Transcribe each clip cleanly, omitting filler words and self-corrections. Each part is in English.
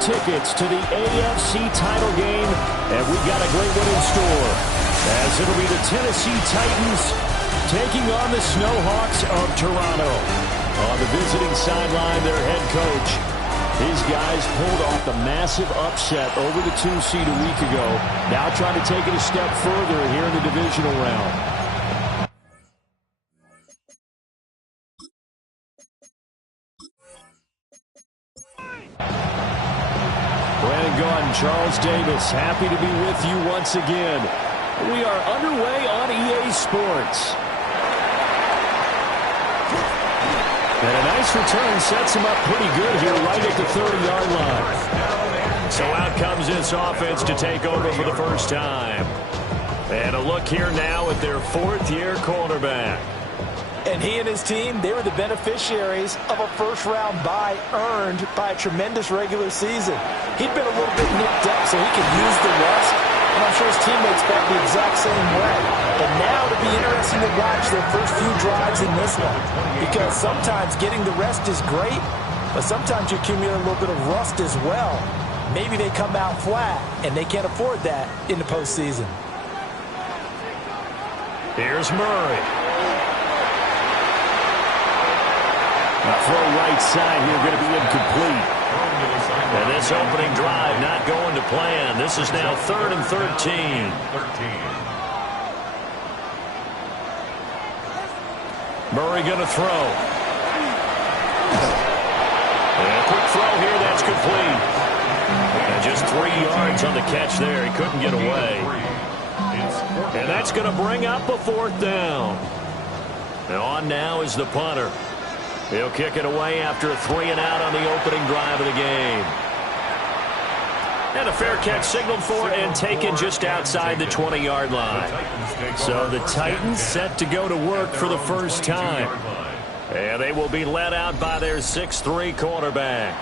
tickets to the AFC title game, and we got a great one in store, as it'll be the Tennessee Titans taking on the Snowhawks of Toronto. On the visiting sideline, their head coach. These guys pulled off the massive upset over the 2 seed a week ago. Now trying to take it a step further here in the divisional round. Charles Davis, happy to be with you once again. We are underway on EA Sports. And a nice return sets him up pretty good here right at the 30-yard line. So out comes this offense to take over for the first time. And a look here now at their 4th-year cornerback. And he and his team, they were the beneficiaries of a first-round bye earned by a tremendous regular season. He'd been a little bit nicked up, so he could use the rest, and I'm sure his teammates felt the exact same way. But now it'll be interesting to watch their first few drives in this one, because sometimes getting the rest is great, but sometimes you accumulate a little bit of rust as well. Maybe they come out flat, and they can't afford that in the postseason. Here's Murray. The throw right side here going to be incomplete. And this opening drive not going to plan. This is now 3rd and 13. Murray going to throw. And a quick throw here, that's complete. And just 3 yards on the catch there. He couldn't get away. And that's going to bring up a 4th down. And on now is the punter. He'll kick it away after a 3-and-out on the opening drive of the game. And a fair catch signaled for and taken just outside the 20-yard line. So the Titans set to go to work for the first time. And they will be led out by their 6'3" quarterback.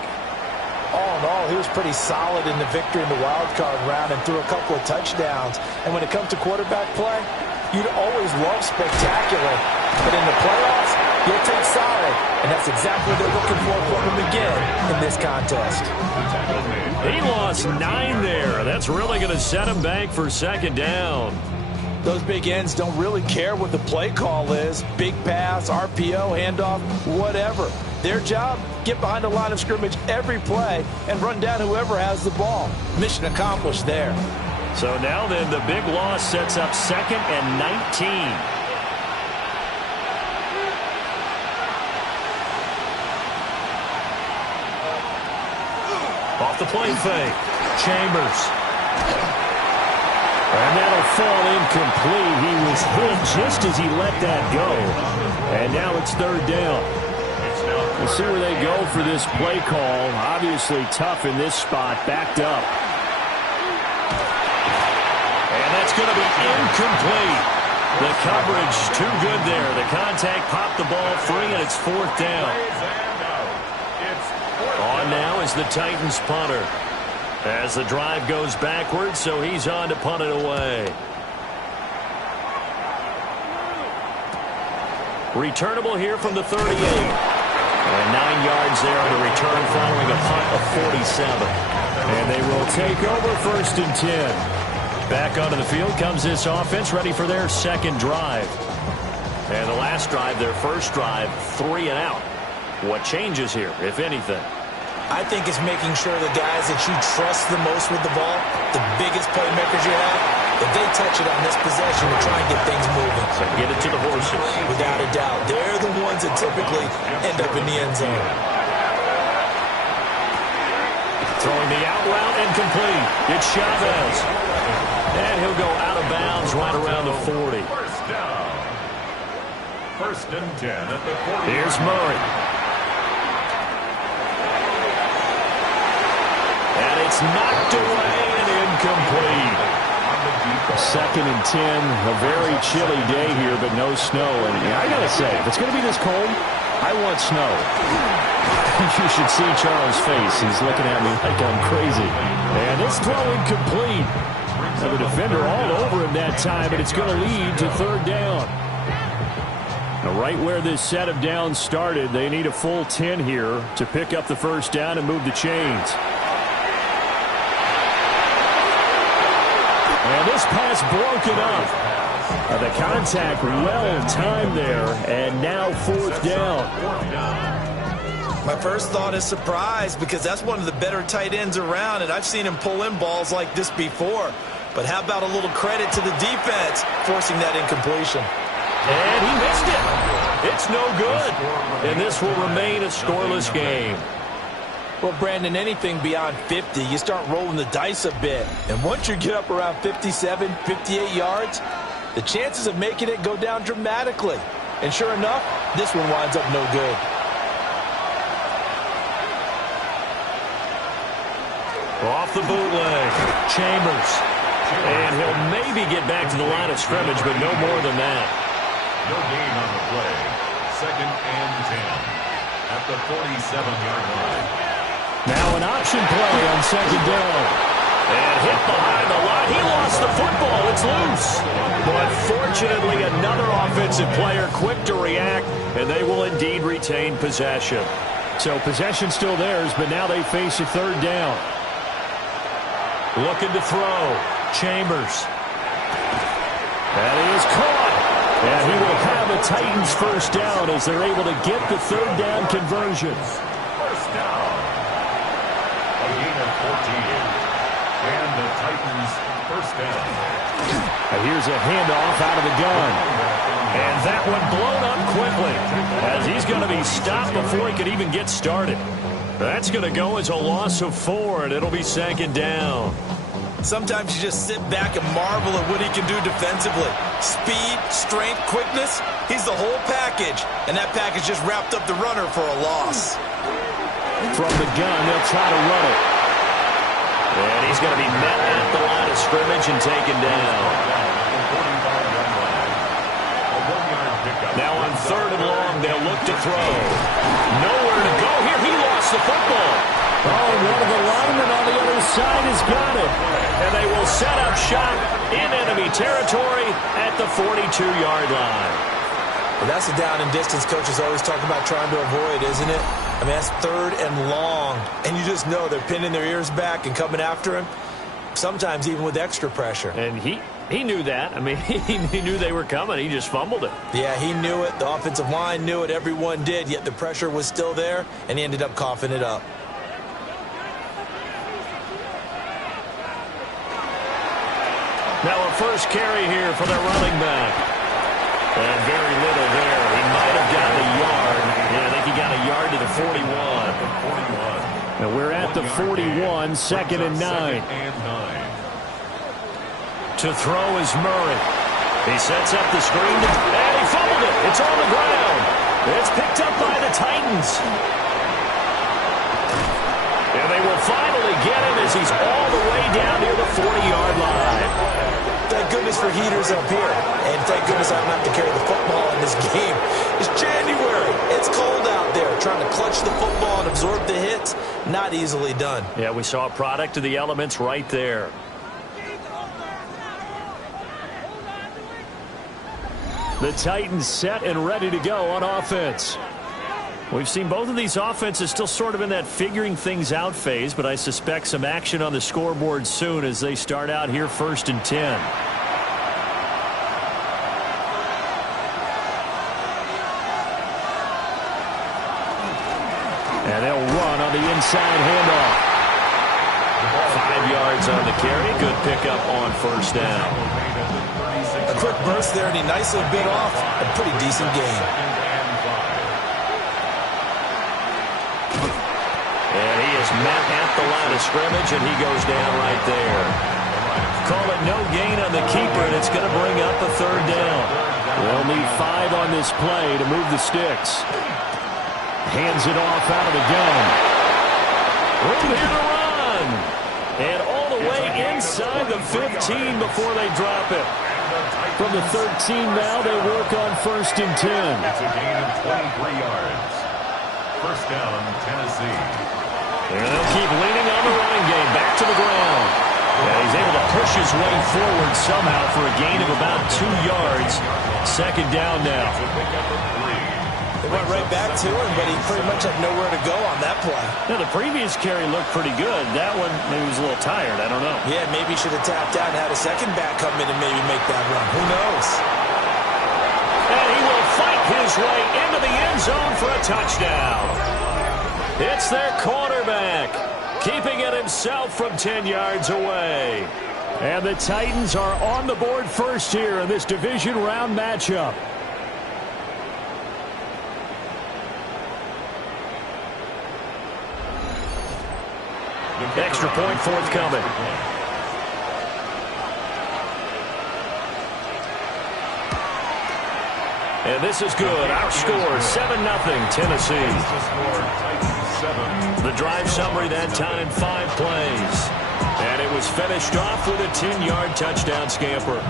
All in all, he was pretty solid in the victory in the wild card round and threw a couple of touchdowns. And when it comes to quarterback play, you'd always love spectacular. But in the playoffs, you'll take solid. And that's exactly what they're looking for from him again in this contest. He lost 9 there. That's really going to set him back for 2nd down. Those big ends don't really care what the play call is. Big pass, RPO, handoff, whatever. Their job, get behind the line of scrimmage every play and run down whoever has the ball. Mission accomplished there. So now then, the big loss sets up 2nd and 19. Off the play fake. Chambers. And that'll fall incomplete. He was hit just as he let that go. And now it's 3rd down. We'll see where they go for this play call. Obviously tough in this spot. Backed up. And that's going to be incomplete. The coverage too good there. The contact popped the ball free, and it's 4th down. On now is the Titans punter. As the drive goes backwards, so he's on to punt it away. Returnable here from the 38. And 9 yards there on the return following a punt of 47. And they will take over 1st and 10. Back onto the field comes this offense, ready for their 2nd drive. And the last drive, their first drive, 3-and-out. What changes here, if anything? I think it's making sure the guys that you trust the most with the ball, the biggest playmakers you have, if they touch it on this possession to try and get things moving. So get it to the horses. Without a doubt. They're the ones that typically end up in the end zone. Throwing the out route and complete. It's Chavez. And he'll go out of bounds right around the 40. 1st and 10 at the 40. Here's Murray. And it's knocked away and incomplete. 2nd and 10, a very chilly day here, but no snow. And I got to say, if it's going to be this cold, I want snow. You should see Charles' face. He's looking at me like I'm crazy. And it's throw incomplete. And the defender all over him that time, and it's going to lead to 3rd down. Now, right where this set of downs started, they need a full 10 here to pick up the 1st down and move the chains. this pass broken up. The contact well-timed there, and now fourth down. My first thought is surprise, because that's one of the better tight ends around, and I've seen him pull in balls like this before. But how about a little credit to the defense forcing that incompletion? And he missed it. It's no good. And this will remain a scoreless game. Well, Brandon, anything beyond 50, you start rolling the dice a bit. And once you get up around 57, 58 yards, the chances of making it go down dramatically. And sure enough, this one winds up no good. Off the bootleg, Chambers. And he'll maybe get back to the line of scrimmage, but no more than that. No gain on the play. 2nd and 10 at the 47-yard line. Now an option play on 2nd down. And hit behind the line. He lost the football. It's loose. But fortunately, another offensive player quick to react, and they will indeed retain possession. So possession still theirs, but now they face a 3rd down. Looking to throw. Chambers. That is caught. And he will have a Titans first down as they're able to get the 3rd down conversion. First down. A gain of 14. And the Titans first down. And here's a handoff out of the gun. And that one blown up quickly as he's going to be stopped before he could even get started. That's going to go as a loss of 4, and it'll be 2nd down. Sometimes you just sit back and marvel at what he can do defensively. Speed, strength, quickness, he's the whole package. And that package just wrapped up the runner for a loss. From the gun, they'll try to run it. And he's going to be met at the line of scrimmage and taken down. Now on 3rd and long, they'll look to throw. Nowhere to go here. He lost the football. Oh, one of the linemen on the other side has got it. And they will set up shop in enemy territory at the 42-yard line. Well, that's the down and distance coaches always talk about trying to avoid, isn't it? I mean, that's 3rd and long. And you just know they're pinning their ears back and coming after him, sometimes even with extra pressure. And he knew that. I mean, he knew they were coming. He just fumbled it. Yeah, he knew it. The offensive line knew it. Everyone did, yet the pressure was still there, and he ended up coughing it up. Now a first carry here for their running back. And very little there. He might have gotten a yard. Yeah, I think he got a yard to the 41. And we're at the 41, 2nd and 9. To throw is Murray. He sets up the screen, and he fumbled it. It's on the ground. It's picked up by the Titans. And they will finally get him as he's all the way down near the 40-yard line. Thank goodness for heaters up here. And thank goodness I don't have to carry the football in this game. It's January. It's cold out there. Trying to clutch the football and absorb the hits, not easily done. Yeah, we saw a product of the elements right there. The Titans set and ready to go on offense. We've seen both of these offenses still sort of in that figuring things out phase, but I suspect some action on the scoreboard soon as they start out here 1st and 10. And they'll run on the inside handoff. 5 yards on the carry. Good pickup on 1st down. A quick burst there, and he nicely bit off a pretty decent gain. And he is met at the line of scrimmage, and he goes down right there. Call it no gain on the keeper, and it's going to bring up a 3rd down. They'll need 5 on this play to move the sticks. Hands it off out of the gun. Room here to run. And all the way inside the 15 before they drop it. From the 13 now, they work on 1st and 10. It's a gain of 23 yards. First down, Tennessee. And they'll keep leaning on the running game. Back to the ground. And he's able to push his way forward somehow for a gain of about 2 yards. 2nd down now. It went right back to him, but he pretty much had nowhere to go on that play. Now, the previous carry looked pretty good. That one, maybe he was a little tired. I don't know. Yeah, maybe he should have tapped out and had a second back come in and maybe make that run. Who knows? And he will fight his way into the end zone for a touchdown. It's their quarterback, keeping it himself from 10 yards away. And the Titans are on the board first here in this division round matchup. Extra point forthcoming. And this is good. Our score, 7-0 Tennessee. The drive summary that time, 5 plays. And it was finished off with a 10-yard touchdown scamper.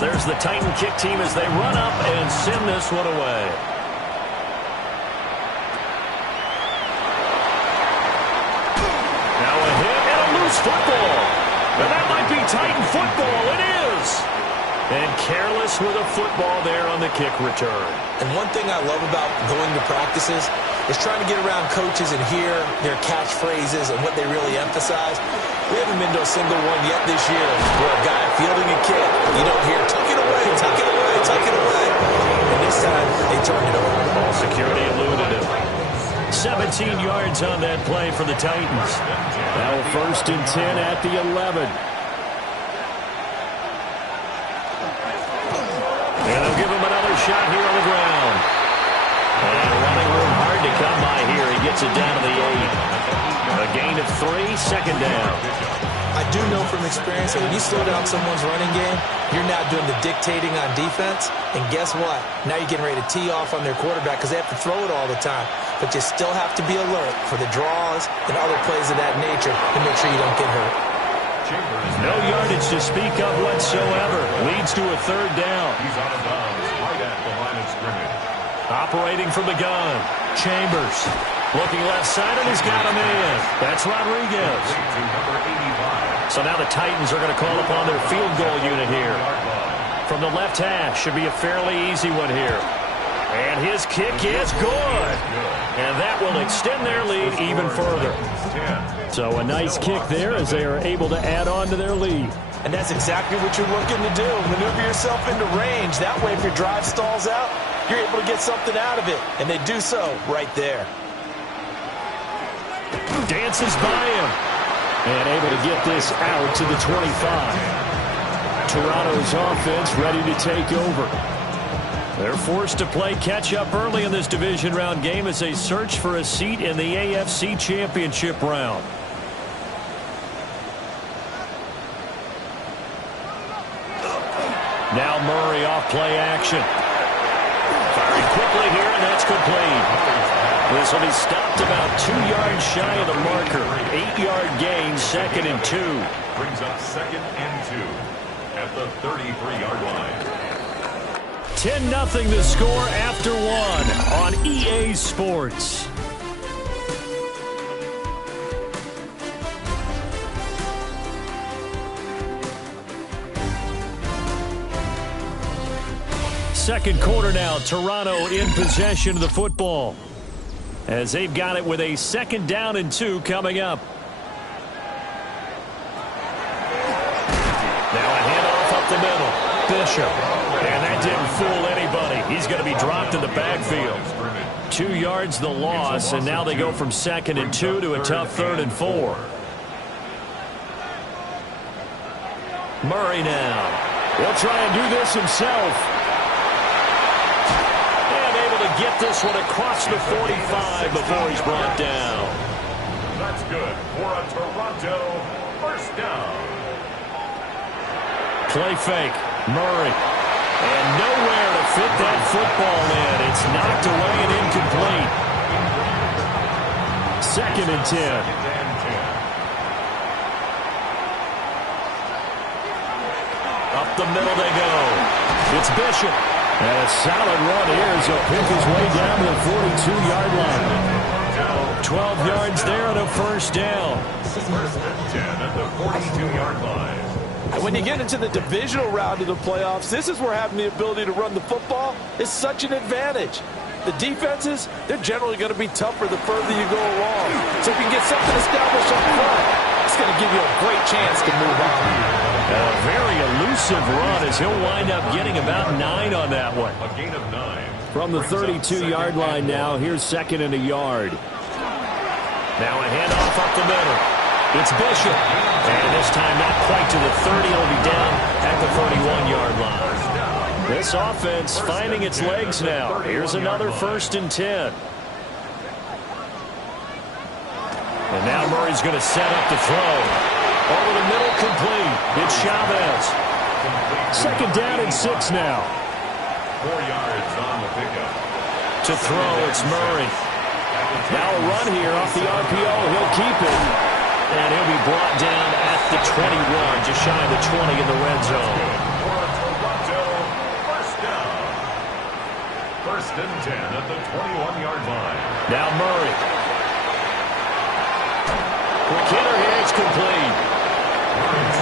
There's the Titan kick team as they run up and send this one away. Now a hit and a loose football. And that might be Titan football. It is. And careless with a football there on the kick return. And one thing I love about going to practices is trying to get around coaches and hear their catchphrases and what they really emphasize. We haven't been to a single one yet this year where a guy fielding a kick, you don't hear, tuck it away, tuck it away, tuck it away. And this time, they turned it over. Ball security eluded him. 17 yards on that play for the Titans. Now 1st and 10 at the 11. And they'll give him another shot here on the ground. And running room hard to come by here. He gets it down to the 8. A gain of 3, 2nd down. I do know from experience that when you slow down someone's running game, you're now doing the dictating on defense. And guess what? Now you're getting ready to tee off on their quarterback because they have to throw it all the time. But you still have to be alert for the draws and other plays of that nature to make sure you don't get hurt. No yardage to speak of whatsoever. Leads to a 3rd down. He's out of bounds right at the line of scrimmage. Operating from the gun. Chambers. Looking left side, and he's got him in. That's Rodriguez. So now the Titans are going to call upon their field goal unit here. From the left half, should be a fairly easy one here. And his kick is good. And that will extend their lead even further. So a nice kick there as they are able to add on to their lead. And that's exactly what you're looking to do. Maneuver yourself into range. That way, if your drive stalls out, you're able to get something out of it. And they do so right there. Dances by him. And able to get this out to the 25. Toronto's offense ready to take over. They're forced to play catch-up early in this division round game as they search for a seat in the AFC Championship round. Now Murray off play action. Firing quickly here, and that's complete. This will be stopped about 2 yards shy of the marker. 8-yard gain, 2nd and 2. Brings up 2nd and 2. at the 33-yard line. 10-0 the score after one on EA Sports. Second quarter now, Toronto in possession of the football as they've got it with a 2nd down and 2 coming up. Now a handoff up the middle. Bishop. And that didn't fool anybody. He's going to be dropped in the backfield. 2 yards the loss, and now they go from 2nd and 2 to a tough 3rd and 4. Murray now. He'll try and do this himself. Get this one across the 45 before he's brought down. That's good for a Toronto first down. Play fake. Murray. And nowhere to fit that football in. It's knocked away and incomplete. 2nd and 10. Up the middle they go. It's Bishop. And a solid run here as he'll pick his way down to the 42-yard line. 12 yards there and a first down. 10 at the 42-yard line. And when you get into the divisional round of the playoffs, this is where having the ability to run the football is such an advantage. The defenses, they're generally going to be tougher the further you go along. So if you can get something established up front, it's going to give you a great chance to move on. A very elusive run as he'll wind up getting about 9 on that one. A gain of 9. From the 32-yard line now, here's 2nd and a yard. Now a handoff up the middle. It's Bishop. And this time not quite to the 30. It'll be down at the 31-yard line. This offense finding its legs now. Here's another 1st and 10. And now Murray's going to set up the throw. Over the middle, complete. It's Chavez. 2nd down and 6 now. 4 yards on the pickup. To throw, it's Murray. Now a run here off the RPO. He'll keep it. And he'll be brought down at the 21, just shy of the 20 in the red zone. For a Toronto first down. 1st and 10 at the 21-yard line. Now Murray. Quick hitter here, it's complete.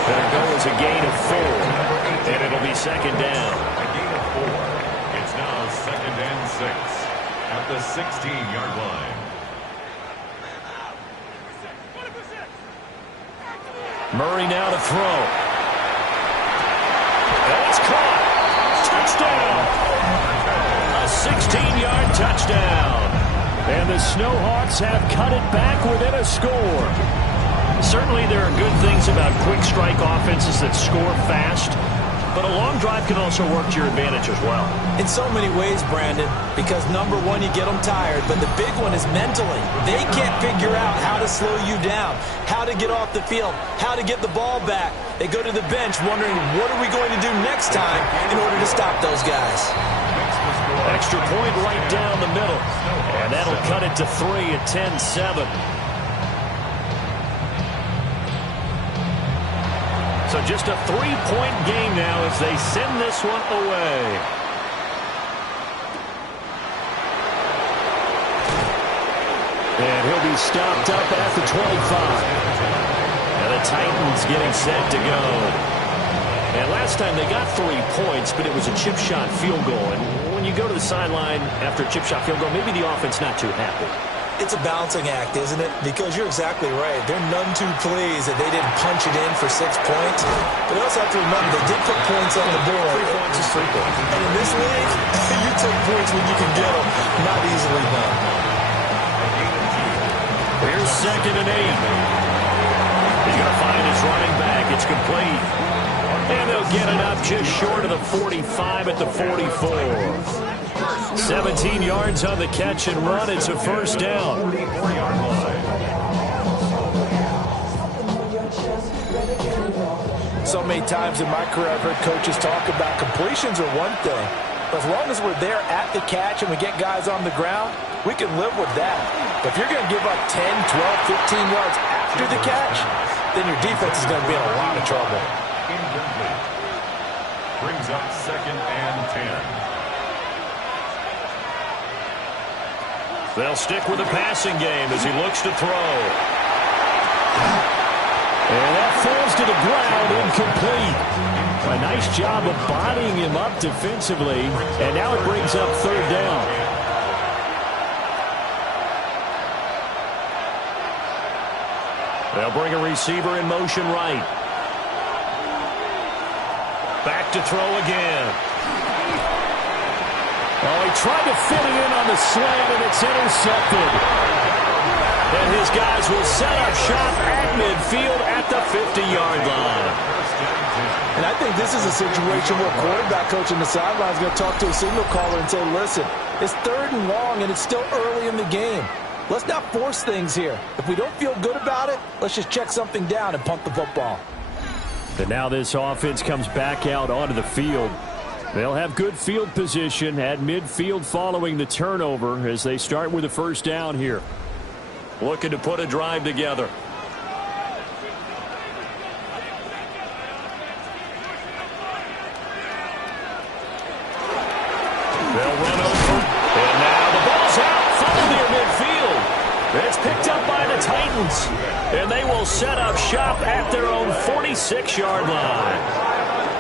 There goes a gain of 4, and it'll be 2nd down. A gain of 4. It's now 2nd and 6 at the 16-yard line. Murray now to throw. That's caught. Touchdown. A 16-yard touchdown. And the Snowhawks have cut it back within a score. Certainly there are good things about quick strike offenses that score fast, but a long drive can also work to your advantage as well. In so many ways, Brandon, because number one, you get them tired, but the big one is mentally. They can't figure out how to slow you down, how to get off the field, how to get the ball back. They go to the bench wondering, what are we going to do next time in order to stop those guys? Extra point right down the middle, and that'll cut it to 3 at 10-7. So just a 3-point game now as they send this one away. And he'll be stopped up at the 25. And the Titans getting set to go. And last time they got 3 points, but it was a chip shot field goal. And when you go to the sideline after a chip shot field goal, maybe the offense not too happy. It's a balancing act, isn't it? Because you're exactly right. They're none too pleased that they didn't punch it in for 6 points. But you also have to remember, they did put points on the board. 3 points is 3 points. And in this league, you take points when you can get them. Not easily done. Here's 2nd and 8. He's going to find his running back. It's complete. And they'll get it up just short of the 45 at the 44. 17 yards on the catch and run. It's a first down. So many times in my career I've heard coaches talk about completions are one thing. But as long as we're there at the catch and we get guys on the ground, we can live with that. But if you're going to give up 10, 12, 15 yards after the catch, then your defense is going to be in a lot of trouble. brings up 2nd and 10. They'll stick with the passing game as he looks to throw. And that falls to the ground, incomplete. A nice job of bodying him up defensively, and now it brings up 3rd down. They'll bring a receiver in motion right. Back to throw again. Oh, he tried to fit it in on the slant, and it's intercepted. And his guys will set up shop at midfield at the 50-yard line. And I think this is a situation where quarterback coach on the sideline is going to talk to a signal caller and say, listen, it's 3rd and long, and it's still early in the game. Let's not force things here. If we don't feel good about it, let's just check something down and punt the football. And now this offense comes back out onto the field. They'll have good field position at midfield following the turnover as they start with a 1st down here. Looking to put a drive together. They'll run over. And now the ball's out. Fumble near midfield. It's picked up by the Titans. And they will set up shop at their own 46-yard line.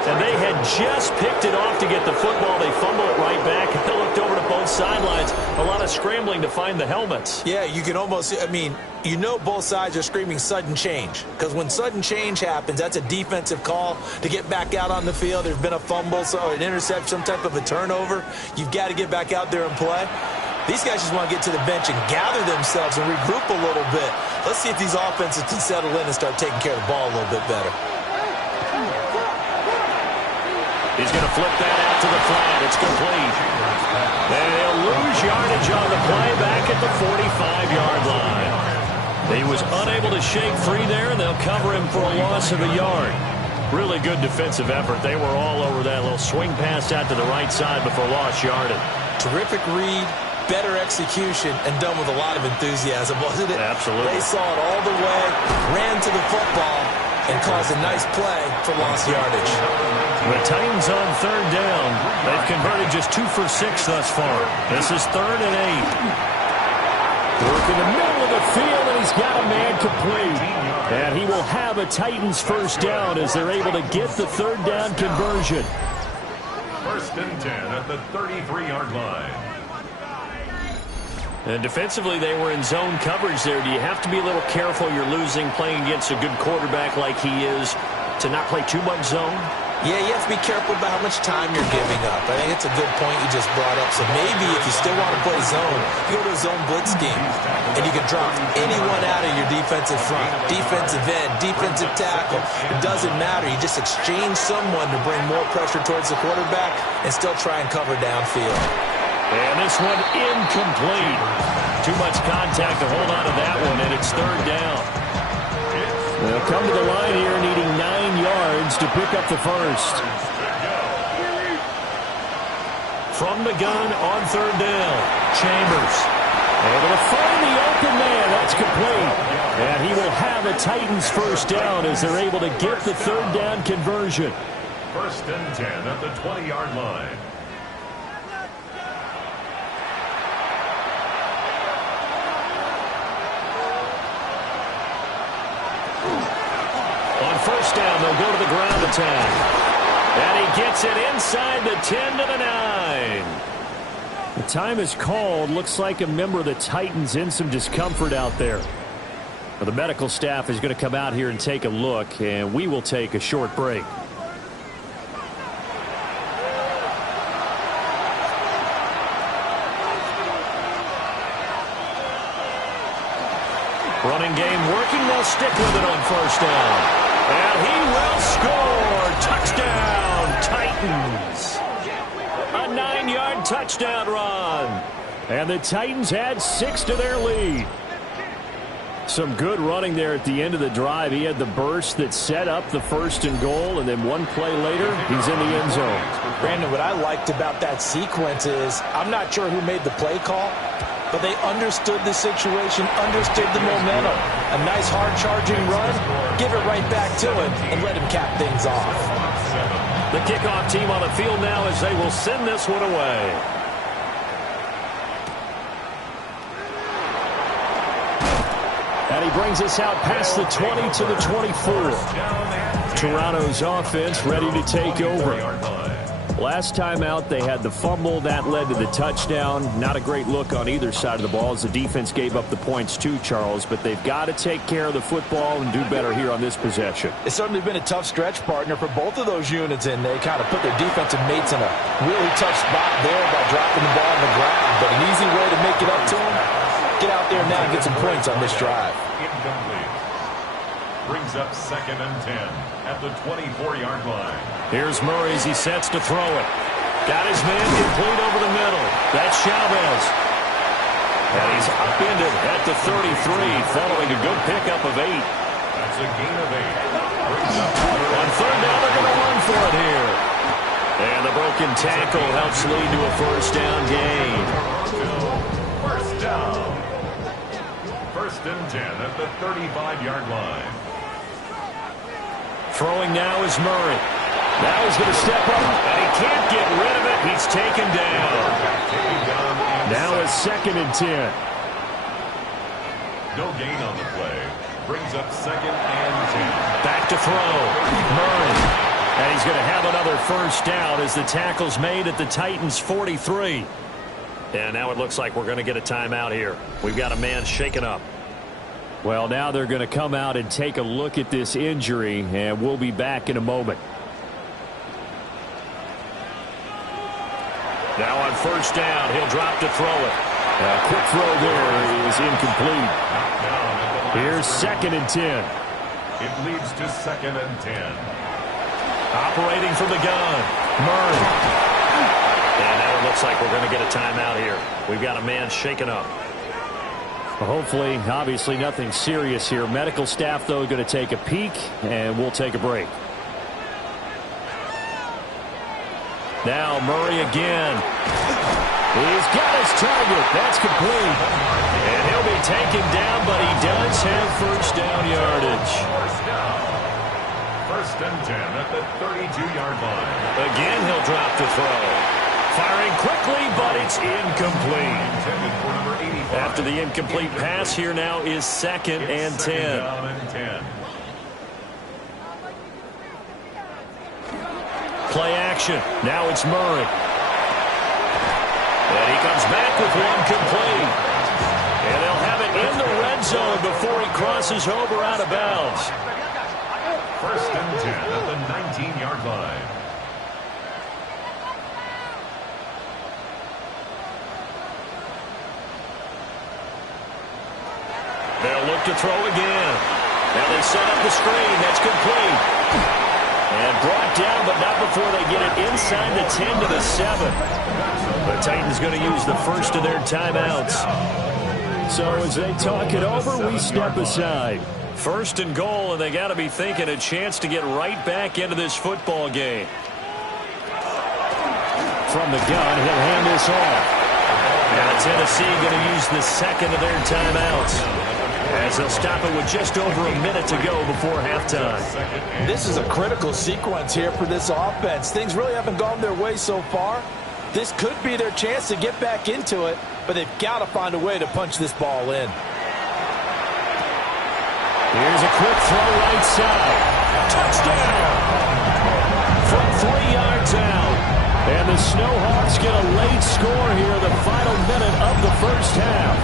And they had just picked it off to get the football. They fumble it right back. They looked over to both sidelines. A lot of scrambling to find the helmets. Yeah, you can almost, I mean, you know both sides are screaming sudden change. Because when sudden change happens, that's a defensive call to get back out on the field. There's been a fumble, or an interception, some type of a turnover. You've got to get back out there and play. These guys just want to get to the bench and gather themselves and regroup a little bit. Let's see if these offenses can settle in and start taking care of the ball a little bit better. He's going to flip that out to the flat. It's complete. And they'll lose yardage on the play back at the 45-yard line. He was unable to shake free there, and they'll cover him for a loss of a yard. Really good defensive effort. They were all over that little swing pass out to the right side before lost yardage. Terrific read, better execution, and done with a lot of enthusiasm, wasn't it? Absolutely. They saw it all the way, ran to the football, and caused a nice play for lost yardage. The Titans on 3rd down. They've converted just 2 for 6 thus far. This is 3rd and 8. Work in the middle of the field, and he's got a man complete. And he will have a Titans 1st down as they're able to get the 3rd down conversion. 1st and 10 at the 33-yard line. And defensively, they were in zone coverage there. Do you have to be a little careful? You're losing playing against a good quarterback like he is to not play too much zone? Yeah, you have to be careful about how much time you're giving up. I think it's a good point you just brought up. So maybe if you still want to play zone, you go to a zone blitz scheme, and you can drop anyone out of your defensive front, defensive end, defensive tackle. It doesn't matter. You just exchange someone to bring more pressure towards the quarterback and still try and cover downfield. And this one incomplete. Too much contact to hold on to that one, and it's 3rd down. They'll come to the line here needing 9 yards to pick up the 1st. From the gun on 3rd down, Chambers able to find the open man. That's complete. And he will have a Titans 1st down as they're able to get the 3rd down conversion. 1st and 10 at the 20-yard line. On 1st down, they'll go to the ground attack. And he gets it inside the 10 to the 9. The time is called. Looks like a member of the Titans in some discomfort out there. Well, the medical staff is going to come out here and take a look, and we will take a short break. Running game working. They'll stick with it on 1st down. And he will score. Touchdown, Titans. A 9-yard touchdown run. And the Titans add 6 to their lead. Some good running there at the end of the drive. He had the burst that set up the 1st and goal, and then one play later, he's in the end zone. Brandon, what I liked about that sequence is I'm not sure who made the play call, but they understood the situation, understood the momentum. A nice hard charging run, give it right back to him, and let him cap things off. The kickoff team on the field now as they will send this one away. And he brings us out past the 20 to the 24. Toronto's offense ready to take over. Last time out, they had the fumble. That led to the touchdown. Not a great look on either side of the ball as the defense gave up the points too, Charles. But they've got to take care of the football and do better here on this possession. It's certainly been a tough stretch, partner, for both of those units, and they kind of put their defensive mates in a really tough spot there by dropping the ball on the ground. But an easy way to make it up to them, get out there now and get some points on this drive. Incomplete. Brings up 2nd and 10 at the 24-yard line. Here's Murray as he sets to throw it. Got his man complete over the middle. That's Chavez. And he's upended at the 33 following a good pickup of 8. That's a gain of 8. On third down, they're going to run for it here. And the broken tackle helps lead to a first down gain. First down. 1st and 10 at the 35-yard line. Throwing now is Murray. Now he's going to step up, and he can't get rid of it. He's taken down. Now it's 2nd and 10. No gain on the play. Brings up 2nd and 10. Back to throw. Murray. And he's going to have another first down as the tackle's made at the Titans' 43. And now it looks like we're going to get a timeout here. We've got a man shaken up. Well, now they're going to come out and take a look at this injury, and we'll be back in a moment. Now on first down, he'll drop to throw it. A quick throw there is incomplete. Here's 2nd and 10. It leads to 2nd and 10. Operating from the gun, Murray. And now it looks like we're going to get a timeout here. We've got a man shaken up. Hopefully, obviously nothing serious here. Medical staff, though, going to take a peek, and we'll take a break. Now Murray again. He's got his target. That's complete. And he'll be taken down, but he does have first down yardage. First down. 1st and 10 at the 32-yard line. Again, he'll drop to throw. Firing quickly, but it's incomplete. After the incomplete pass, here now is 2nd and 10. Play action. Now it's Murray. And he comes back with one complete. And they'll have it in the red zone before he crosses over out of bounds. 1st and 10 at the 19-yard line. They'll look to throw again. Now they set up the screen. That's complete. And brought down, but not before they get it inside the 10 to the 7. The Titans going to use the first of their timeouts. So as they talk it over, we step aside. 1st and goal, and they got to be thinking a chance to get right back into this football game. From the gun, he'll hand this off. Now Tennessee going to use the 2nd of their timeouts, as they'll stop it with just over a minute to go before halftime. This is a critical sequence here for this offense. Things really haven't gone their way so far. This could be their chance to get back into it, but they've got to find a way to punch this ball in. Here's a quick throw right side. Touchdown! From 3 yards out. And the Snowhawks get a late score here, the final minute of the first half.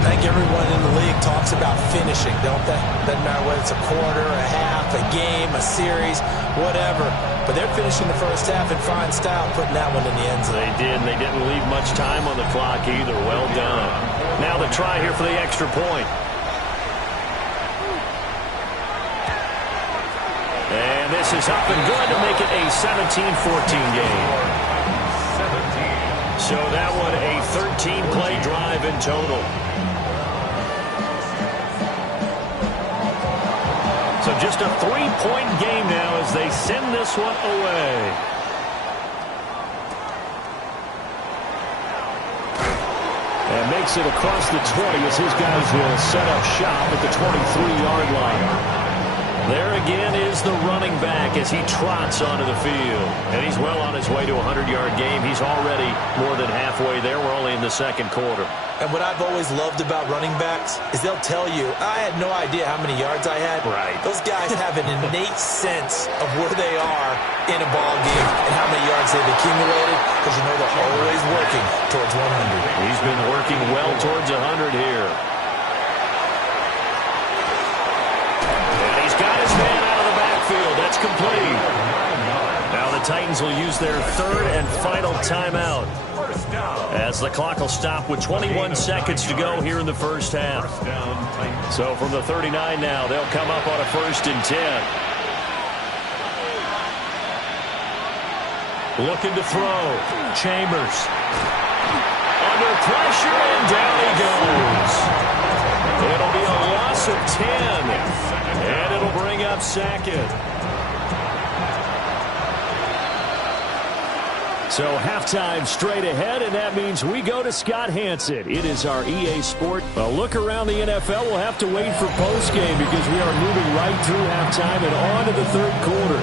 I think everyone in the league talks about finishing, don't they? Doesn't matter whether it's a quarter, a half, a game, a series, whatever. But they're finishing the first half in fine style, putting that one in the end zone. They did, and they didn't leave much time on the clock either. Well done. Now the try here for the extra point. And this is up and good to make it a 17-14 game. So that one a 13-play drive in total. So just a 3-point game now as they send this one away. And makes it across the 20 as his guys will set up shop at the 23-yard line. There again is the running back as he trots onto the field. And he's well on his way to a 100-yard game. He's already more than halfway there. We're only in the second quarter. And what I've always loved about running backs is they'll tell you, I had no idea how many yards I had. Right. Those guys have an innate sense of where they are in a ball game and how many yards they've accumulated, because you know they're always working towards 100. He's been working well towards 100 here. And he's got his man out of the backfield. That's complete. Now the Titans will use their third and final timeout, as the clock will stop with 21 seconds to go here in the first half. So from the 39 now, they'll come up on a 1st and 10. Looking to throw. Chambers. Under pressure, and down he goes. It'll be a loss of 10. And it'll bring up 2nd. So halftime straight ahead, and that means we go to Scott Hansen. It is our EA Sport. A look around the NFL. We'll have to wait for postgame because we are moving right through halftime and on to the 3rd quarter.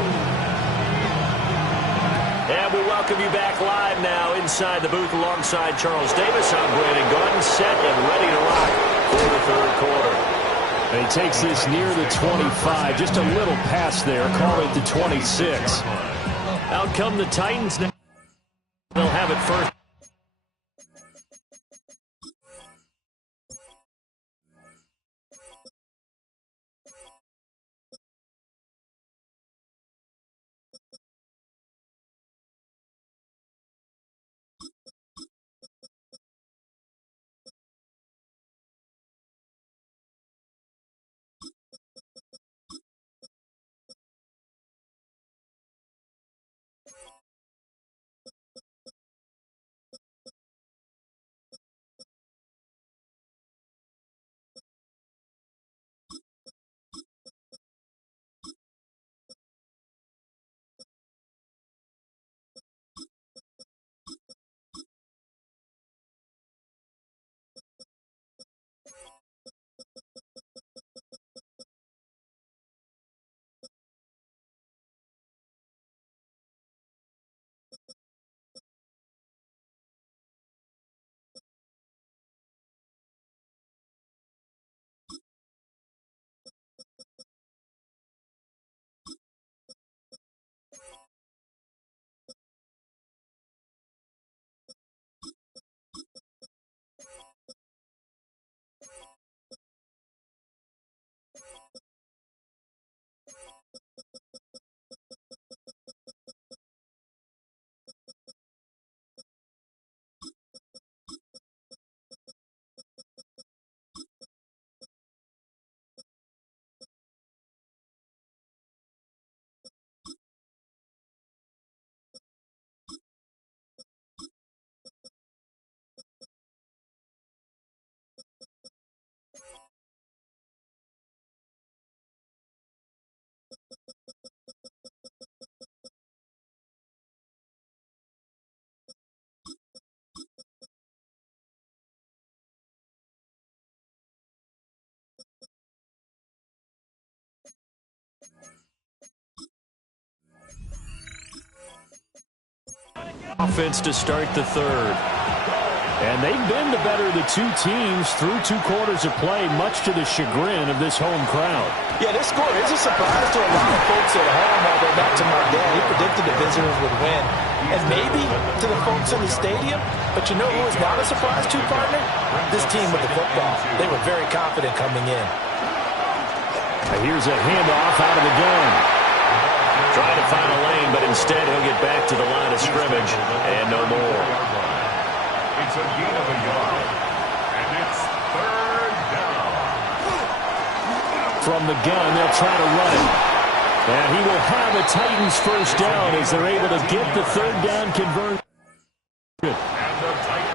And we welcome you back live now inside the booth alongside Charles Davis. I'm Brandon Gordon, set and ready to rock for the 3rd quarter. And he takes this near the 25, just a little pass there, call it the 26. Out come the Titans now. They'll have it first. Offense to start the 3rd. And they've been the better of the two teams through 2 quarters of play, much to the chagrin of this home crowd. Yeah, this score is a surprise to a lot of folks at home, although not to my dad. He predicted the visitors would win. And maybe to the folks in the stadium. But you know who is not a surprise to, partner? This team with the football. They were very confident coming in. Here's a handoff out of the gun. Trying to find a lane, but instead he'll get back to the line of scrimmage and no more. It's a gain of a yard, and it's 3rd down. From the gun, they'll try to run it. And he will have a Titans 1st down as they're able to get the 3rd down conversion. And the Titans.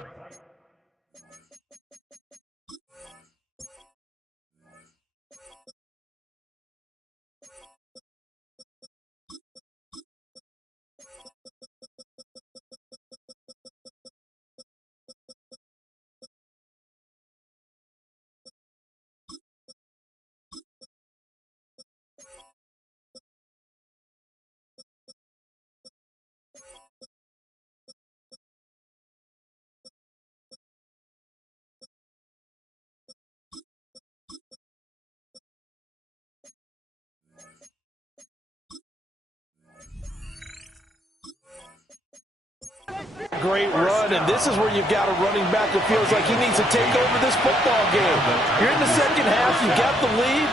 great run, and this is where you've got a running back that feels like he needs to take over this football game. You're in the second half, you got the lead,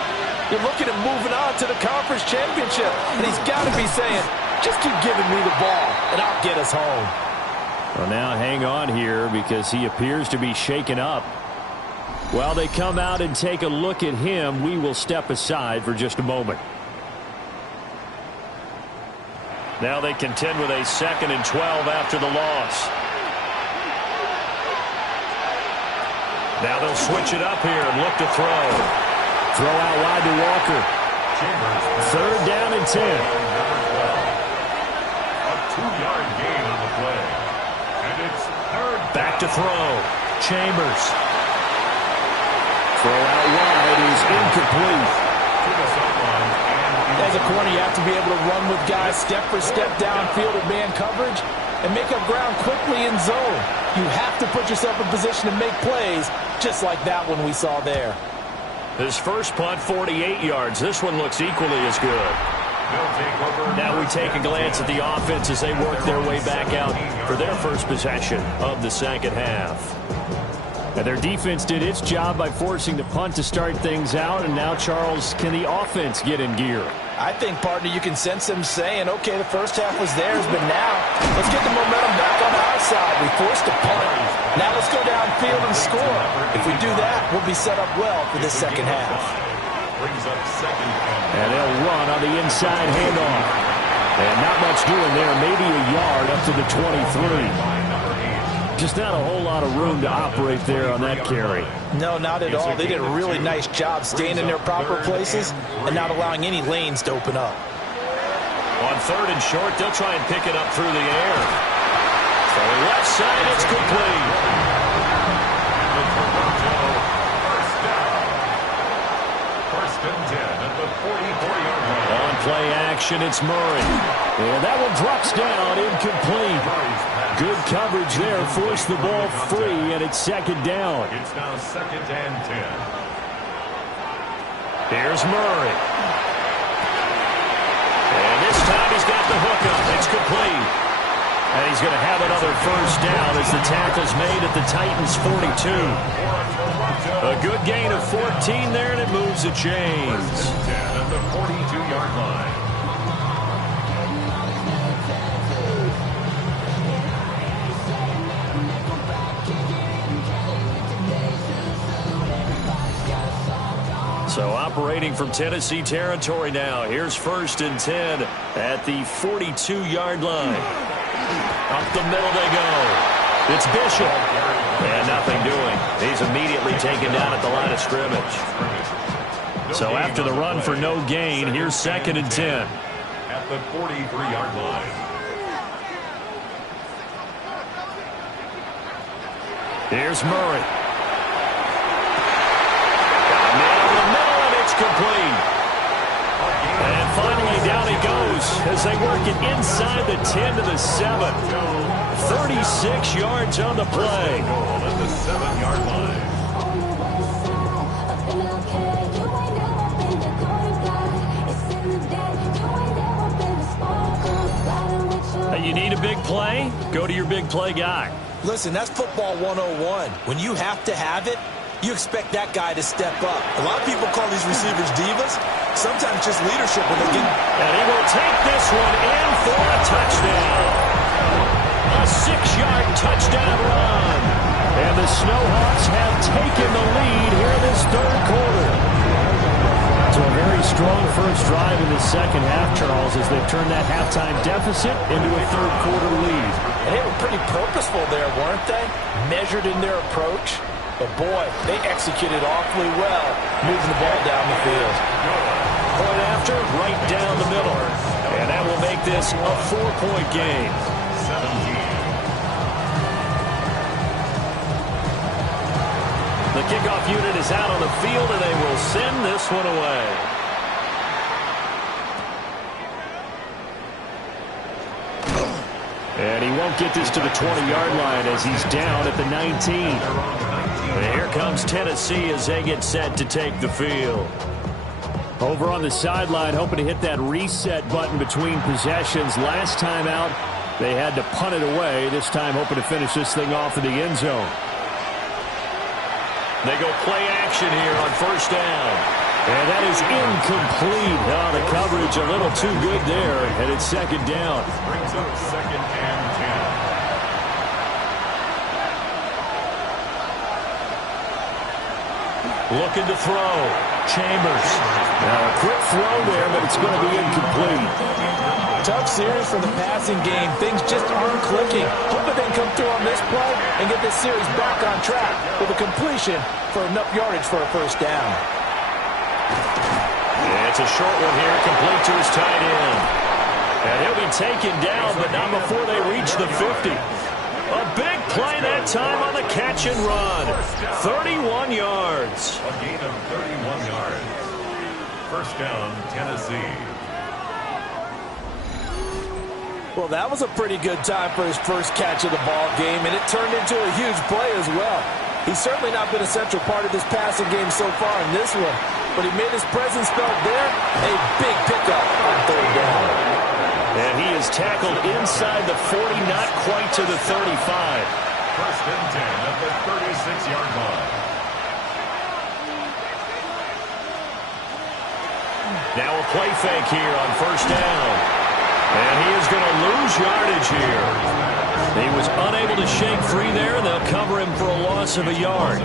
you're looking at moving on to the conference championship, and he's got to be saying, just keep giving me the ball, and I'll get us home. Well, now hang on here because he appears to be shaken up. While they come out and take a look at him, we will step aside for just a moment. Now they contend with a 2nd and 12 after the loss. Now they'll switch it up here and look to throw. Throw out wide to Walker. 3rd down and 10. A 2-yard gain on the play. And it's 3rd. Back to throw. Chambers. Throw out wide is incomplete. To the sideline. As a corner, you have to be able to run with guys step for step downfield in man coverage and make up ground quickly in zone. You have to put yourself in position to make plays, just like that one we saw there. His first punt, 48 yards. This one looks equally as good. Now we take a glance at the offense as they work their way back out for their first possession of the second half. And their defense did its job by forcing the punt to start things out. And now, Charles, can the offense get in gear? I think, partner, you can sense them saying, okay, the first half was theirs, but now let's get the momentum back on our side. We forced a punt. Now let's go downfield and score. If we do that, we'll be set up well for this second half. And they'll run on the inside handoff. And not much doing there. Maybe a yard up to the 23. Just not a whole lot of room to operate there on that carry. No, not at all. They did a really nice job staying in their proper places and not allowing any lanes to open up. On 3rd and short, they'll try and pick it up through the air. For the left side, it's complete. First and 10 at the 44-yard line. On play action, it's Murray. And that one drops down, incomplete. Good coverage there, forced the ball free, and it's 2nd down. It's now 2nd and 10. Here's Murray. And this time he's got the hook up. It's complete. And he's going to have another first down as the tackle's made at the Titans' 42. A good gain of 14 there, and it moves the chains. 10 at the 42-yard line. So operating from Tennessee territory now. Here's 1st and 10 at the 42-yard line. Up the middle they go. It's Bishop. And nothing doing. He's immediately taken down at the line of scrimmage. So after the run for no gain, here's 2nd and 10. At the 43-yard line. Here's Murray. Complete. And finally down he goes as they work it inside the 10 to the 7. 36 yards on the play. At the 7-yard line. You need a big play? Go to your big play guy. Listen, that's football 101. When you have to have it, you expect that guy to step up. A lot of people call these receivers divas. Sometimes just leadership when they get... And he will take this one in for a touchdown. A 6-yard touchdown run. And the Snowhawks have taken the lead here in this 3rd quarter. So a very strong first drive in the second half, Charles, as they've turned that halftime deficit into a 3rd quarter lead. And they were pretty purposeful there, weren't they? Measured in their approach. But, boy, they executed awfully well, moving the ball down the field. Point after, right down the middle. And that will make this a 4-point game. 17. The kickoff unit is out on the field, and they will send this one away. And he won't get this to the 20-yard line as he's down at the 19. And here comes Tennessee as they get set to take the field. Over on the sideline, hoping to hit that reset button between possessions. Last time out, They had to punt it away, this time hoping to finish this thing off in the end zone. They go play action here on first down. And that is incomplete. Oh, the coverage a little too good there, and it's second down. Brings up second and 10. Looking to throw. Chambers. Now a quick throw there, but it's going to be incomplete. Tough series for the passing game. Things just aren't clicking. Hoping they can come through on this play and get this series back on track with a completion for enough yardage for a first down. Yeah, it's a short one here, complete to his tight end. And he'll be taken down, but not before they reach the 50. A big play that time on the catch and run. 31 yards. A gain of 31 yards. First down, Tennessee. Well, that was a pretty good time for his first catch of the ball game, and it turned into a huge play as well. He's certainly not been a central part of this passing game so far in this one, but he made his presence felt there. A big pickup on third down. And he is tackled inside the 40, not quite to the 35. First and 10 at the 36-yard line. Now a play fake here on first down. And he is going to lose yardage here. He was unable to shake free there, and they'll cover him for a loss of a yard.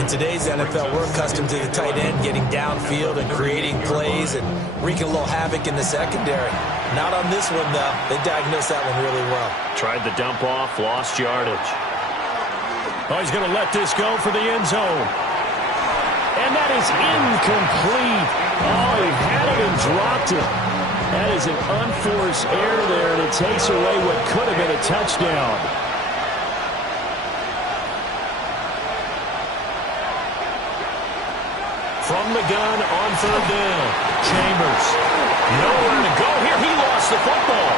In today's NFL, we're accustomed to the tight end getting downfield and creating plays and wreaking a little havoc in the secondary. Not on this one, though. They diagnosed that one really well. Tried the dump off, lost yardage. Oh, he's going to let this go for the end zone. And that is incomplete. Oh, he had it and dropped it. That is an unforced error there, and it takes away what could have been a touchdown. From the gun on third down. Chambers. Nowhere to go here. He lost the football.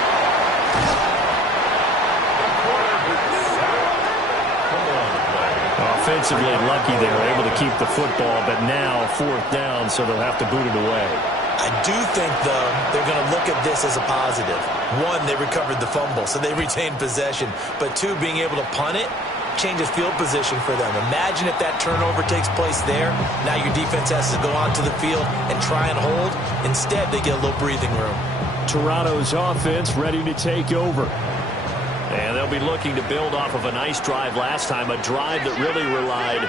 Offensively lucky they were able to keep the football, but now fourth down, so they'll have to boot it away. I do think, though, they're going to look at this as a positive. One, they recovered the fumble, so they retained possession. But two, being able to punt it changes field position for them. Imagine if that turnover takes place there. Now your defense has to go onto the field and try and hold. Instead, they get a little breathing room. Toronto's offense ready to take over. And they'll be looking to build off of a nice drive last time, a drive that really relied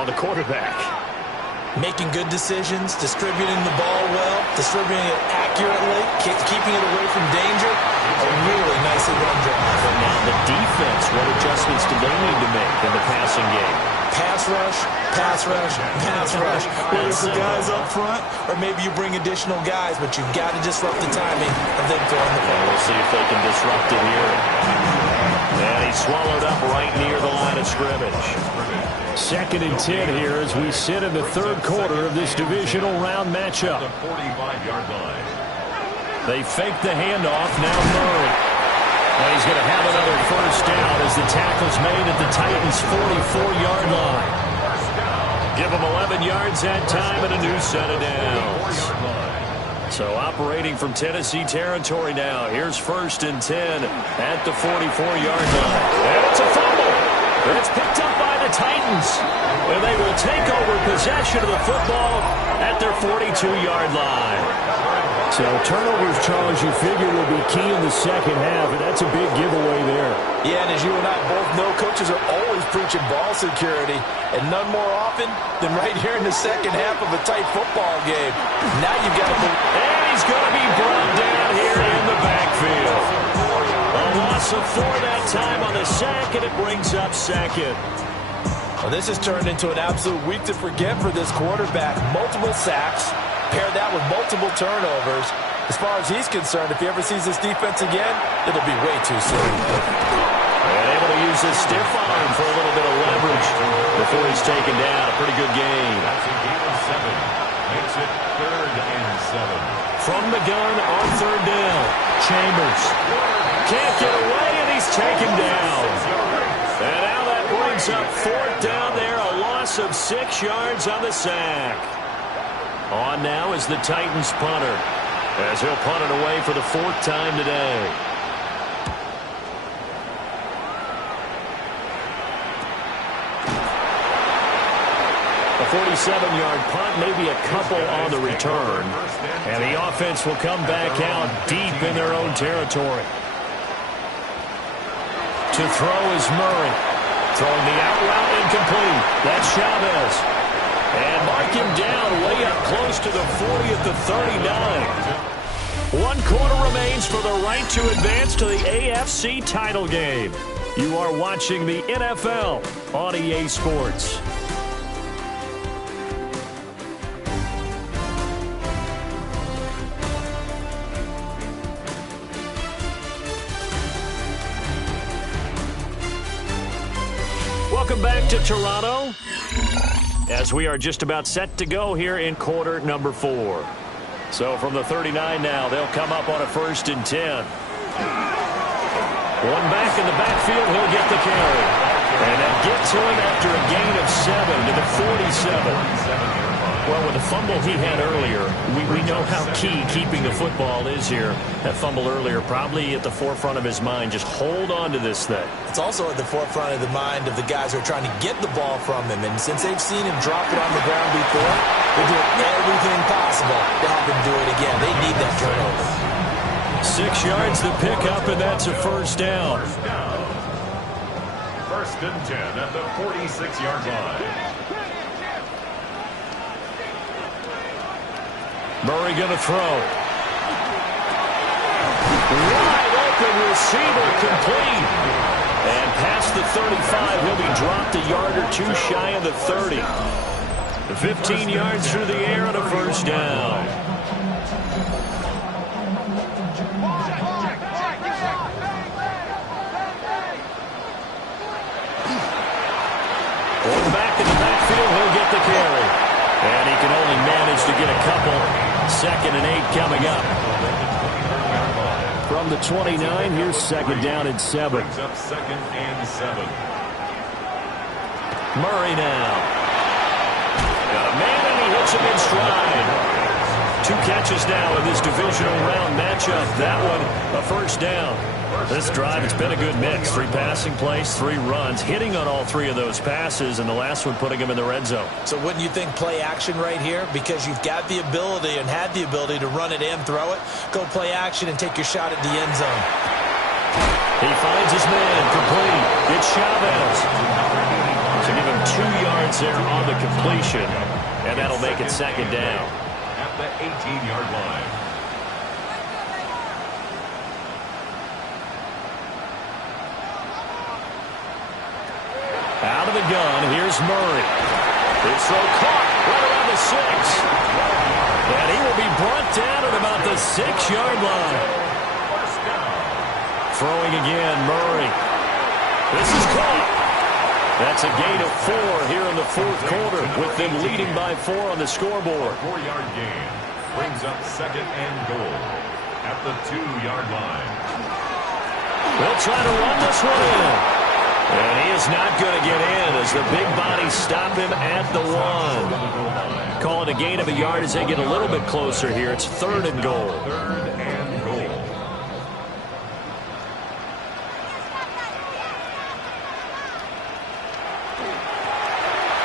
on the quarterback. Making good decisions, distributing the ball well, distributing it accurately, keeping it away from danger. A really nicely run drive. But now the defense, what adjustments do they need to make in the passing game? Pass rush, pass rush, pass rush. Whether it's the guys up front, or maybe you bring additional guys, but you've got to disrupt the timing of them throwing the ball. We'll see if they can disrupt it here. And he's swallowed up right near the line of scrimmage. Second and 10 here as we sit in the third quarter of this divisional round matchup. The 45-yard line. They fake the handoff. Now Murray. And he's going to have another first down as the tackle's made at the Titans' 44-yard line. Give them 11 yards that time and a new set of downs. So operating from Tennessee territory now. Here's first and 10 at the 44-yard line. And it's a fumble. And it's picked up by the Titans. And they will take over possession of the football at their 42-yard line. So turnovers, Charles, you figure will be key in the second half, and that's a big giveaway there. Yeah, and as you and I both know, coaches are always preaching ball security, and none more often than right here in the second half of a tight football game. Now you've got to move. And he's going to be brought down here in the backfield. A loss of 4 that time on the sack, and it brings up second. Well, this has turned into an absolute week to forget for this quarterback. Multiple sacks. Pair that with multiple turnovers. As far as he's concerned, if he ever sees this defense again, it'll be way too soon. And able to use his stiff arm for a little bit of leverage before he's taken down. A pretty good game. That's a gain of 7. Makes it third and 7. From the gun on third down. Chambers can't get away, and he's taken down. And now that brings up fourth down there. A loss of 6 yards on the sack. On now is the Titans punter, as he'll punt it away for the 4th time today. 47-yard punt, maybe a couple on the return. And the offense will come back out deep in their own territory. To throw is Murray. Throwing the out route incomplete. That's Chavez. And mark him down way up close to the 40 at the 39. 1 quarter remains for the right to advance to the AFC title game. You are watching the NFL on EA Sports. Welcome back to Toronto, as we are just about set to go here in quarter number 4. So from the 39 now, they'll come up on a 1st and 10. One back in the backfield, he'll get the carry. And they'll get to him after a gain of 7 to the 47. Well, with the fumble he had earlier, we know how key keeping the football is here. That fumble earlier probably at the forefront of his mind. Just hold on to this thing. It's also at the forefront of the mind of the guys who are trying to get the ball from him. And since they've seen him drop it on the ground before, they're doing everything possible to help him do it again. They need that turnover. 6 yards to pick up, and that's a 1st down. 1st and 10 at the 46-yard line. Murray going to throw. Wide open receiver complete. And past the 35, he'll be dropped a yard or 2 shy of the 30. 15 yards through the air on a 1st down. One back in the backfield, he'll get the carry. And he can only manage to get a couple. 2nd and 8 coming up. From the 29, here's 2nd down and 7. Brings up 2nd and 7. Murray now. Got a man, and he hits him in stride. 2 catches now in this divisional round matchup. That one, a 1st down. This drive, it's been a good mix. 3 passing plays, 3 runs, hitting on all 3 of those passes, and the last one putting him in the red zone. So wouldn't you think play action right here? Because you've got the ability and had the ability to run it and throw it. Go play action and take your shot at the end zone. He finds his man, complete. It's Chavez. So give him 2 yards there on the completion, and that'll make it 2nd down. At the 18-yard line. Out of the gun, here's Murray. His throw caught right around the 6. And he will be brought down at about the 6-yard line. Throwing again, Murray. This is caught. That's a gain of 4 here in the 4th quarter, with them leading by 4 on the scoreboard. 4-yard gain brings up 2nd and goal at the 2-yard line. They'll try to run this one in. And he is not going to get in as the big body stop him at the 1. Call it a gain of a yard as they get a little bit closer here. It's 3rd and goal. 3rd and goal.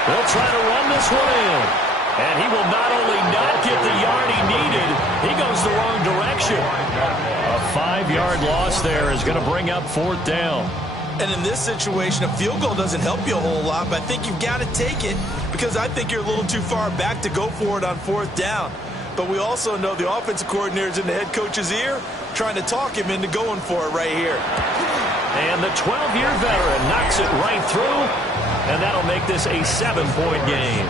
They'll try to run this one in. And he will not only not get the yard he needed, he goes the wrong direction. A 5-yard loss there is going to bring up 4th down. And in this situation, a field goal doesn't help you a whole lot, but I think you've got to take it because I think you're a little too far back to go for it on 4th down. But we also know the offensive coordinator is in the head coach's ear trying to talk him into going for it right here. And the 12-year veteran knocks it right through, and that'll make this a 7-point game.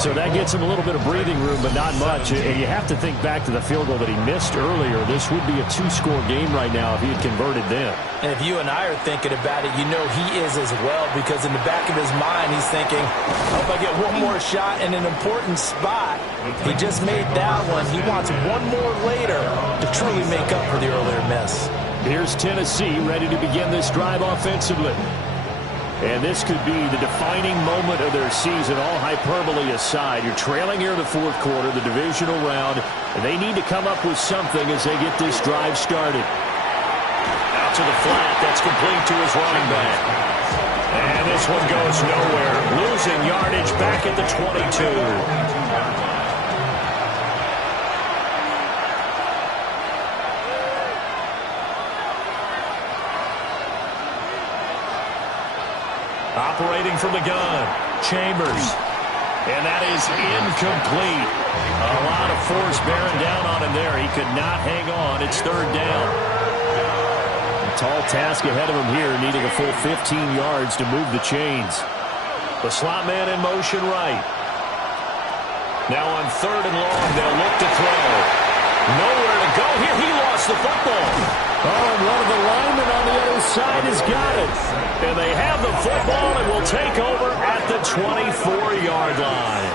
So that gets him a little bit of breathing room, but not much. And you have to think back to the field goal that he missed earlier. This would be a 2-score game right now if he had converted then. And if you and I are thinking about it, you know he is as well, because in the back of his mind, he's thinking, I hope I get one more shot in an important spot. He just made that one. He wants one more later to truly make up for the earlier miss. Here's Tennessee ready to begin this drive offensively. And this could be the defining moment of their season, all hyperbole aside. You're trailing here in the 4th quarter, the divisional round, and they need to come up with something as they get this drive started. Out to the flat, that's complete to his running back. And this one goes nowhere. Losing yardage back at the 22. Operating from the gun, Chambers. And that is incomplete. A lot of force bearing down on him there. He could not hang on. It's third down. A tall task ahead of him here, needing a full 15 yards to move the chains. The slot man in motion right. Now on third and long, they'll look to throw. Nowhere to go here. He lost the football. Oh, and one of the linemen on the other side has got it. And they have the football and will take over at the 24-yard line.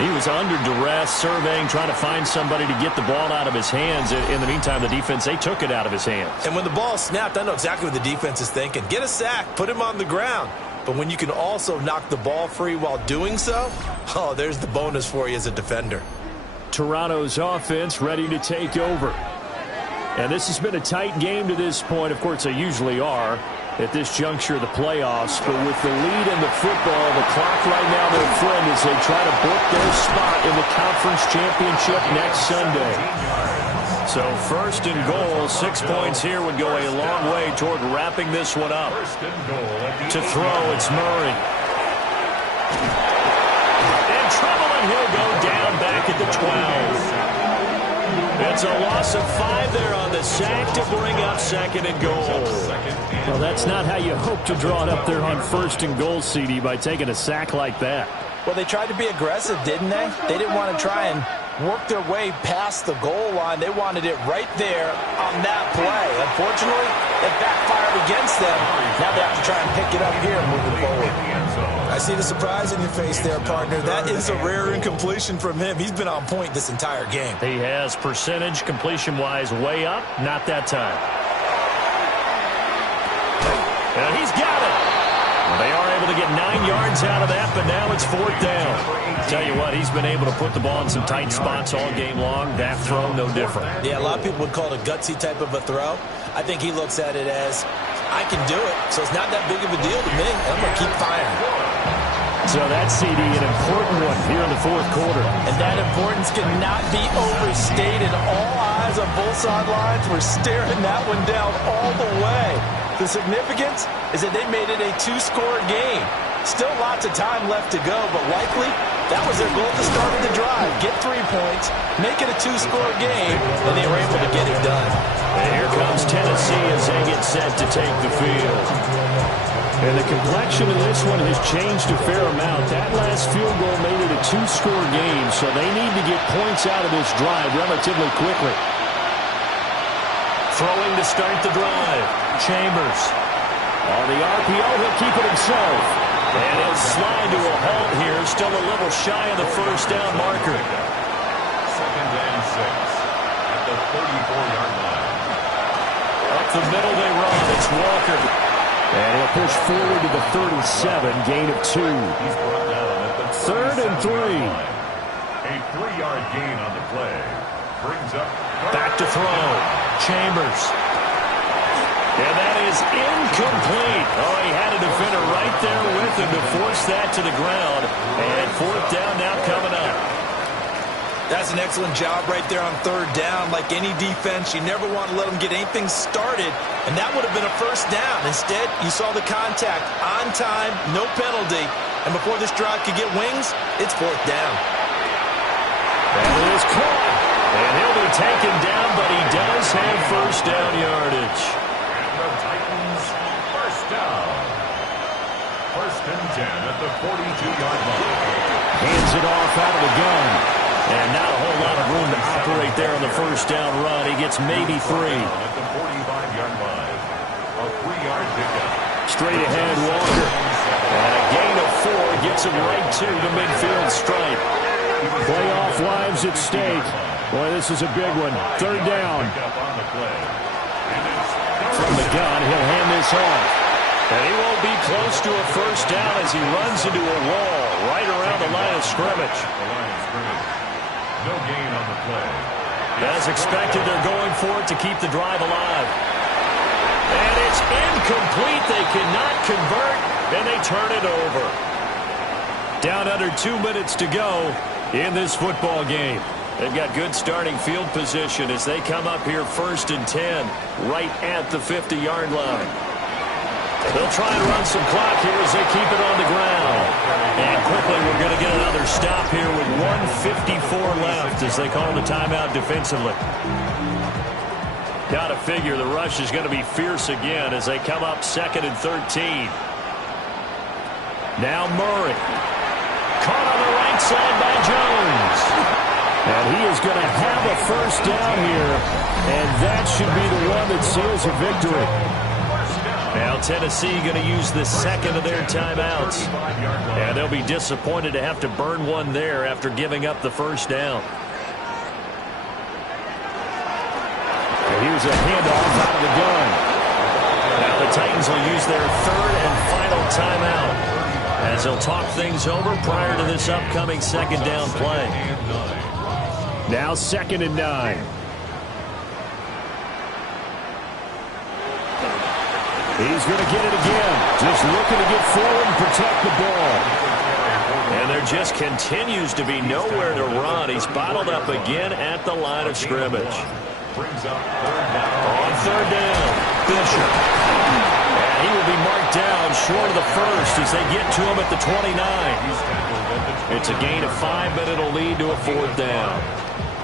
He was under duress, surveying, trying to find somebody to get the ball out of his hands. In the meantime, the defense, they took it out of his hands. And when the ball snapped, I know exactly what the defense is thinking. Get a sack, put him on the ground. But when you can also knock the ball free while doing so, oh, there's the bonus for you as a defender. Toronto's offense ready to take over. And this has been a tight game to this point. Of course, they usually are at this juncture of the playoffs. But with the lead in the football, the clock right now, their friend, as they try to book their spot in the conference championship next Sunday. So first and goal, 6 points here would go a long way toward wrapping this one up. To throw, it's Murray. And trouble, and he'll go down back at the 12. It's a loss of 5 there on the sack to bring up second and goal. Well, that's not how you hope to draw it up there on first and goal, CD, by taking a sack like that. Well, they tried to be aggressive, didn't they? They didn't want to try and work their way past the goal line. They wanted it right there on that play. Unfortunately, it backfired against them. Now they have to try and pick it up here and move it forward. I see the surprise in your face there, partner. That is a rare incompletion from him. He's been on point this entire game. He has percentage completion-wise way up. Not that time. And he's got it. Well, they are able to get 9 yards out of that, but now it's fourth down. Tell you what, he's been able to put the ball in some tight spots all game long. That throw, no different. Yeah, a lot of people would call it a gutsy type of a throw. I think he looks at it as, I can do it, so it's not that big of a deal to me. I'm going to keep firing. So that's, CD, an important one here in the fourth quarter. And that importance cannot be overstated. All eyes on both sidelines were staring that one down all the way. The significance is that they made it a 2-score game. Still lots of time left to go, but likely that was their goal to start with the drive. Get 3 points, make it a 2-score game, and they were able to get it done. And here comes Tennessee as they get set to take the field. And the complexion of this one has changed a fair amount. That last field goal made it a 2-score game, so they need to get points out of this drive relatively quickly. Throwing to start the drive, Chambers. On the RPO, he'll keep it himself. And he'll slide to a halt here, still a little shy of the first down marker. 2nd and 6 at the 34-yard line. Up the middle they run, it's Walker. And he'll push forward to the 37, gain of 2. He's brought down at the 3rd and 3. A 3-yard gain on the play. Brings up. Back to throw. Chambers. And that is incomplete. Oh, he had a defender right there with him to force that to the ground. And fourth down now coming up. That's an excellent job right there on 3rd down. Like any defense, you never want to let them get anything started, and that would have been a first down. Instead, you saw the contact on time, no penalty, and before this drive could get wings, it's 4th down. That is caught, and he'll be taken down, but he does have first down yardage. And the Titans first down. 1st and 10 at the 42-yard line. Hands it off out of the gun. And not a whole lot of room to operate there on the first down run. He gets maybe 3. At the 45-yard line. A 3-yard pickup. Straight ahead, Walker. And a gain of 4 gets him right to the midfield stripe. Playoff lives at stake. Boy, this is a big one. 3rd down. From the gun, he'll hand this off. And he won't be close to a first down as he runs into a wall right around the line of scrimmage. No gain on the play. As expected, they're going for it to keep the drive alive. And it's incomplete. They cannot convert. and they turn it over. Down under 2 minutes to go in this football game. They've got good starting field position as they come up here 1st and 10, right at the 50-yard line. They'll try and run some clock here as they keep it on the ground. And quickly we're going to get another stop here with 1:54 left as they call the timeout defensively. Got to figure the rush is going to be fierce again as they come up 2nd and 13. Now Murray. Caught on the right side by Jones. And he is going to have a first down here, and that should be the one that seals a victory. Now Tennessee going to use the 2nd of their timeouts. And they'll be disappointed to have to burn one there after giving up the first down. And here's a handoff out of the gun. Now the Titans will use their 3rd and final timeout as they'll talk things over prior to this upcoming 2nd down play. Now 2nd and 9. He's going to get it again. Just looking to get forward and protect the ball. And there just continues to be nowhere to run. He's bottled up again at the line of scrimmage. On 3rd down, Fisher. And he will be marked down short of the first as they get to him at the 29. It's a gain of 5, but it'll lead to a 4th down.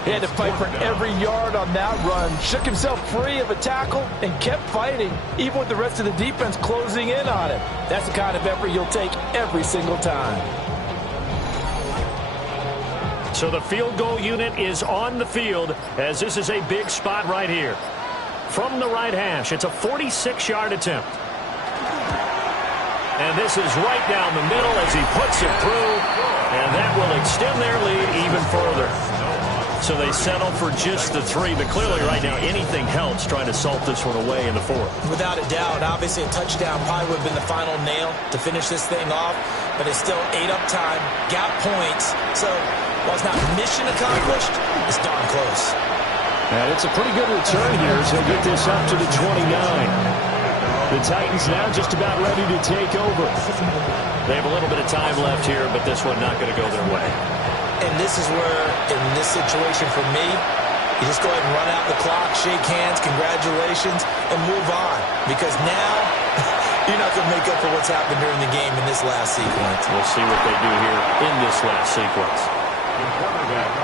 He had to fight for every yard on that run. Shook himself free of a tackle and kept fighting, even with the rest of the defense closing in on him. That's the kind of effort you'll take every single time. So the field goal unit is on the field as this is a big spot right here. From the right hash, it's a 46-yard attempt. And this is right down the middle as he puts it through, and that will extend their lead even further. So they settle for just the 3, but clearly right now anything helps trying to salt this one away in the 4th. Without a doubt, obviously a touchdown probably would have been the final nail to finish this thing off, but it's still ate up time, got points, so while it's not mission accomplished, it's darn close. And it's a pretty good return here as he'll get this up to the 29. The Titans now just about ready to take over. They have a little bit of time left here, but this one not going to go their way. And this is where, in this situation for me, you just go ahead and run out the clock, shake hands, congratulations, and move on. Because now, you're not going to make up for what's happened during the game in this last sequence. We'll see what they do here in this last sequence.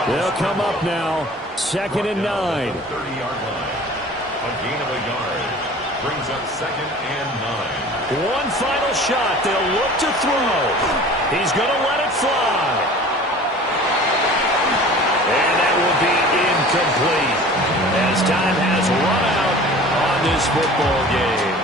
They'll come up now, 2nd and 9. 30-yard line. A gain of a yard. Brings up 2nd and 9. One final shot. They'll look to throw. He's going to let it fly. And that will be incomplete as time has run out on this football game.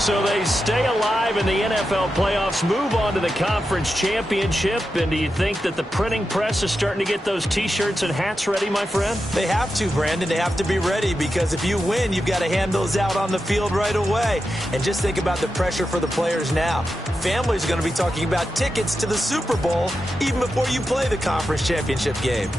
So they stay alive in the NFL playoffs, move on to the conference championship. And do you think that the printing press is starting to get those T-shirts and hats ready, my friend? They have to, Brandon. They have to be ready because if you win, you've got to hand those out on the field right away. And just think about the pressure for the players now. Families are going to be talking about tickets to the Super Bowl even before you play the conference championship game.